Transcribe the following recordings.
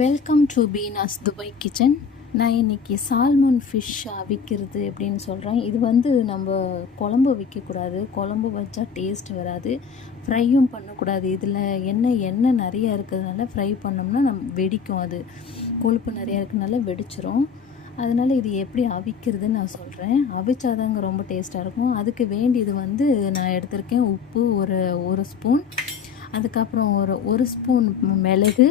Welcome to Beena's Dubai kitchen. நான் இன்றைக்கி salmon fish அவிக்கிறது எப்படின்னு சொல்கிறேன். இது வந்து நம்ம குழம்பு வைக்கக்கூடாது, குழம்பு வச்சா டேஸ்ட் வராது, ஃப்ரையும் பண்ணக்கூடாது. இதில் எண்ணெய் நிறையா இருக்கிறதுனால ஃப்ரை பண்ணோம்னா வெடிக்கும், அது கொழுப்பு நிறையா இருக்கிறதுனால வெடிச்சிரும். அதனால் இது எப்படி அவிக்கிறதுன்னு நான் சொல்கிறேன். அவிச்சாதாங்க ரொம்ப டேஸ்ட்டாக இருக்கும். அதுக்கு வேண்டியது வந்து நான் எடுத்திருக்கேன் உப்பு ஒரு ஸ்பூன், அதுக்கப்புறம் ஒரு ஸ்பூன் மிளகு,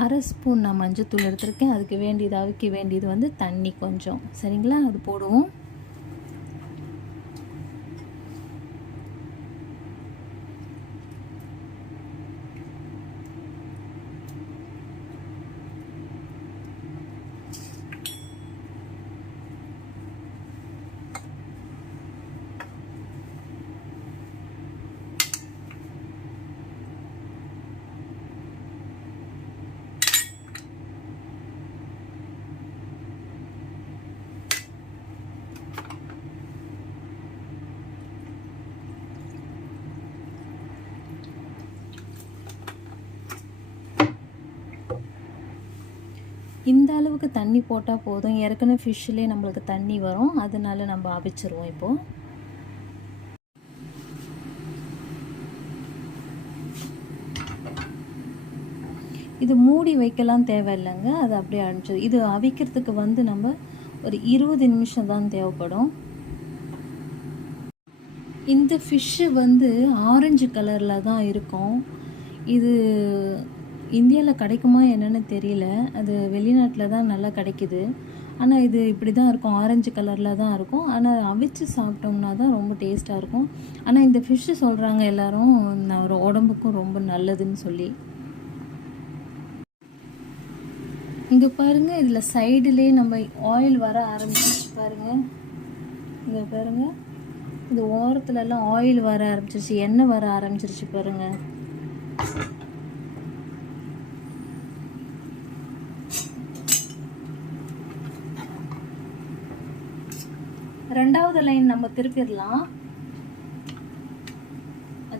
அரை ஸ்பூன் நான் மஞ்சத்தூள் எடுத்திருக்கேன். அதுக்கு வேண்டியது அவிக்க வேண்டியது வந்து தண்ணி கொஞ்சம், சரிங்களா? அது போடுவோம். இந்த அளவுக்கு தண்ணி போட்டால் போதும். ஏற்கனவே ஃபிஷ்ஷிலே நம்மளுக்கு தண்ணி வரும், அதனால நம்ம அவிச்சிருவோம். இப்போது இது மூடி வைக்கலாம் தேவையில்லைங்க, அது அப்படியே அனுப்பிச்சது. இது அவிக்கிறதுக்கு வந்து நம்ம ஒரு 20 நிமிஷம் தான் தேவைப்படும். இந்த ஃபிஷ்ஷு வந்து ஆரஞ்சு கலரில் தான் இருக்கும். இது இந்தியாவில் கிடைக்குமா என்னென்னு தெரியல, அது வெளிநாட்டில் தான் நல்லா கிடைக்கிது. ஆனால் இது இப்படி தான் இருக்கும், ஆரஞ்சு கலரில் தான் இருக்கும். ஆனால் அவிச்சு சாப்பிட்டோம்னா தான் ரொம்ப டேஸ்ட்டாக இருக்கும். ஆனால் இந்த ஃபிஷ்ஷு சொல்கிறாங்க எல்லோரும் ஒரு உடம்புக்கும் ரொம்ப நல்லதுன்னு சொல்லி. இங்கே பாருங்கள், இதில் சைடுலேயே நம்ம ஆயில் வர ஆரம்பிச்சிருச்சு பாருங்கள். இங்கே பாருங்கள், இந்த ஓரத்துலலாம் ஆயில் வர ஆரம்பிச்சிருச்சு, எண்ணெய் வர ஆரம்பிச்சிருச்சு பாருங்கள். ரெண்டாவது லைன் நம்ம திருப்பிடலாம்.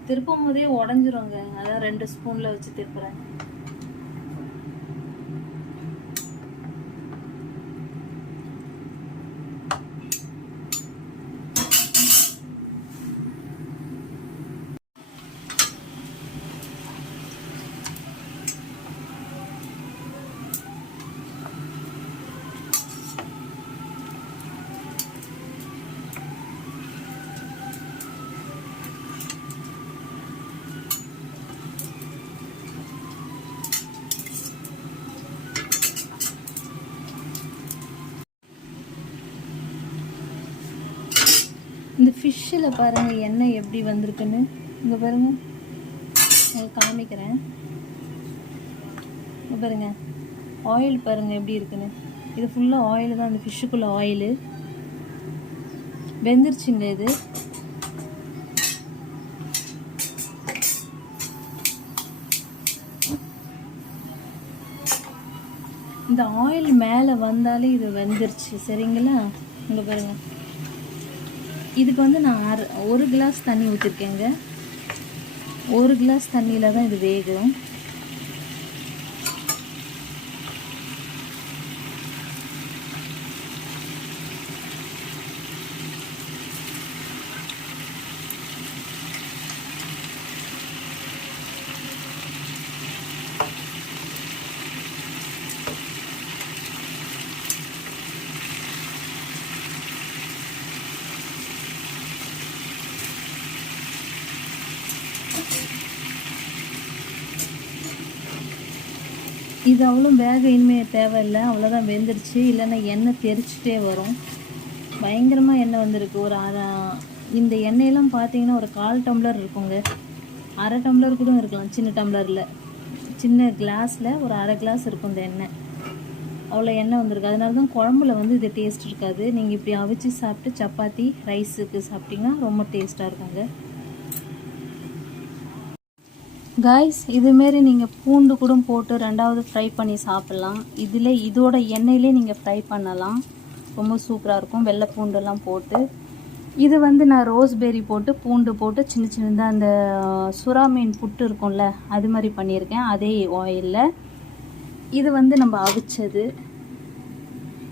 திருப்பும் போதே உடஞ்சிருங்க, அதான் 2 ஸ்பூன்ல வச்சு திருப்புறேன். இந்த ஃபிஷ்ஷில் பாருங்கள் எண்ணெய் எப்படி வந்திருக்குன்னு. இங்கே பாருங்கள், உங்களுக்கு காமிக்கிறேன். இங்கே பாருங்கள், ஆயில் பாருங்கள் எப்படி இருக்குன்னு. இது ஃபுல்லாக ஆயில் தான், அந்த ஃபிஷ்ஷுக்குள்ளே ஆயிலு வெந்துருச்சுங்க. இது இந்த ஆயில் மேலே வந்தாலே இது வெந்துருச்சு, சரிங்களா? இங்கே பாருங்கள், இதுக்கு வந்து நான் 1 கிளாஸ் தண்ணி ஊற்றிருக்கேங்க. 1 கிளாஸ் தண்ணியில் தான் இது வேகும். இது அவ்வளோ வேக இனிமேல் தேவையில்லை, அவ்வளோதான் வெந்துருச்சு. இல்லைன்னா எண்ணெய் தெரிச்சிட்டே வரும், பயங்கரமாக எண்ணெய் வந்திருக்கு. இந்த எண்ணெயெல்லாம் பார்த்தீங்கன்னா ஒரு 1/4 டம்ளர் இருக்குங்க, அரை டம்ளர் கூட இருக்கலாம். சின்ன டம்ளரில், சின்ன கிளாஸில் ஒரு அரை கிளாஸ் இருக்கும் இந்த எண்ணெய். அவ்வளோ எண்ணெய் வந்திருக்கு. அதனால தான் குழம்புல வந்து இது டேஸ்ட் இருக்காது. நீங்கள் இப்படி அவிச்சு சாப்பிட்டு சப்பாத்தி ரைஸுக்கு சாப்பிட்டிங்கன்னா ரொம்ப டேஸ்ட்டாக இருக்குங்க. காய்ஸ், இதுமாரி நீங்கள் பூண்டு கூட போட்டு 2வது ஃப்ரை பண்ணி சாப்பிட்லாம். இதோட எண்ணெயிலே நீங்கள் ஃப்ரை பண்ணலாம், ரொம்ப சூப்பராக இருக்கும். வெள்ளை பூண்டெல்லாம் போட்டு இது வந்து நான் ரோஸ்பெரி போட்டு பூண்டு போட்டு சின்ன சின்னதாக அந்த சுறா மீன் புட்டு இருக்கும்ல அது மாதிரி பண்ணியிருக்கேன். அதே ஆயிலில் இது வந்து நம்ம அவிச்சது.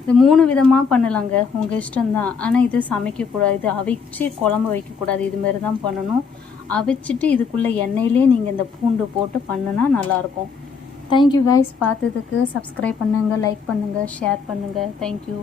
இது 3 விதமாக பண்ணலாங்க, உங்கள் இஷ்டம்தான். ஆனால் இது சமைக்கக்கூடாது, இது அவிச்சு குழம்பு வைக்கக்கூடாது, இதுமாரி தான் பண்ணணும். அவிச்சிட்டு இதுக்குள்ளே எண்ணெயிலே நீங்கள் இந்த பூண்டு போட்டு பண்ணுனா நல்லாயிருக்கும். தேங்க்யூ கைஸ், பார்த்ததுக்கு சப்ஸ்கிரைப் பண்ணுங்கள், லைக் பண்ணுங்கள், ஷேர் பண்ணுங்கள். தேங்க்யூ.